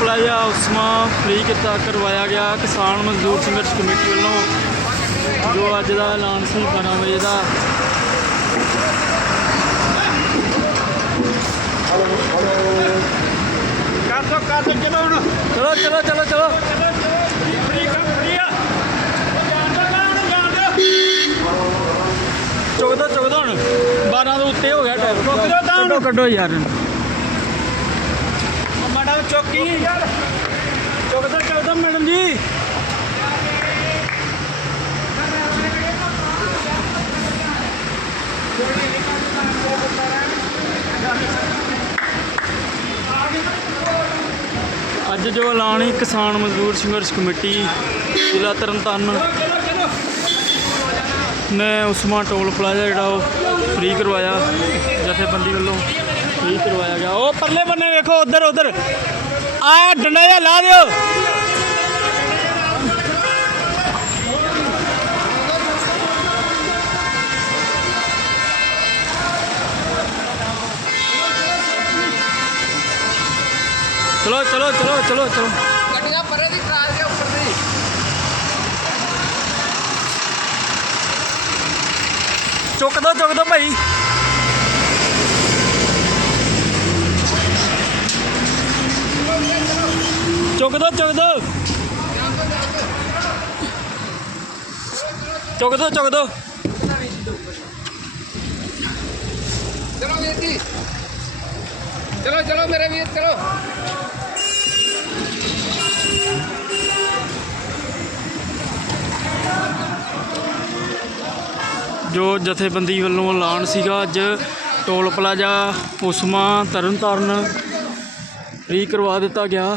Plaza Usma free ਕੀਤਾ ਕਰਵਾਇਆ ਗਿਆ। ਕਿਸਾਨ ਮਜ਼ਦੂਰ ਸੰਘਰਸ਼ ਕਮੇਟੀ ਵੱਲੋਂ ਜੋ ਅੱਜ ਦਾ ਐਲਾਨ ਸੀ 12 ਵਜੇ ਦਾ। ਕਰ ਦੋ ਕਰ ਦੋ ਚਲੋ ਹੁਣ। ਚਲੋ ਚਲੋ ਚਲੋ ਚਲੋ। ਚਲੋ ਚਲੋ ਫਰੀ ਕੰਮ ਫਰੀ ਆ ਉਹ ਜਾਣ ਦੋ ਜਾਣ ਜਾਣ ਦਿਓ। ਚੁੱਕਦਾ ਚੁੱਕਦਾ ਹੁਣ 12 ਤੋਂ ਉੱਤੇ ਹੋ ਗਿਆ ਟਾਈਮ। ਕੱਢੋ ਕੱਢੋ ਯਾਰ। ਚੌਕੀ। ਚੁੱਕਦਾ ਚੁੱਕਦਾ ਮੈਡਮ ਜੀ। ਅੱਜ ਜੋ ਐਲਾਨ ਸੀ ਕਿਸਾਨ ਮਜ਼ਦੂਰ ਸੰਘਰਸ਼ ਕਮੇਟੀ, ਜ਼ਿਲ੍ਹਾ ਤਰਨਤਾਰਨ। ਨੇ ਉਸਮਾ ਟੋਲ ਪਲਾਜ਼ਾ, ਜਿਹੜਾ ਉਹ ਫ੍ਰੀ ਕਰਵਾਇਆ, ਜਥੇਬੰਦੀ ਵੱਲੋਂ ਫ੍ਰੀ ਕਰਵਾਇਆ ਗਿਆ। ਉਹ ਪਰਲੇ ਬੰਨੇ ਵੇਖੋ, ਉਧਰ ਉਧਰ। ਆ ਡੰਡਾ ਜਿਹਾ ਲਾ ਦਿਓ। ਚਲੋ ਚਲੋ ਚਲੋ ਚਲੋ ਚਲੋ। ਗੱਡੀਆਂ ਪਰੇ ਦੀ ਕਰਾ ਦੇ ਉੱਪਰ ਦੀ। ਚੁੱਕ ਦੋ ਚੁੱਕ ਦੋ ਭਾਈ। ਚੁੱਕ ਦੋ ਚੁੱਕ ਦੋ। ਚੁੱਕ ਦੋ ਚੁੱਕ ਦੋ। ਚਲੋ ਵੀਰ ਜੀ। ਚਲੋ ਚਲੋ ਮੇਰੇ ਵੀਰ ਚਲੋ। ਜੋ ਜਥੇਬੰਦੀ ਵੱਲੋਂ ਐਲਾਨ ਸੀਗਾ ਅੱਜ toll plaza Usma Tarn Taran free ਕਰਵਾ ਦਿੱਤਾ ਗਿਆ।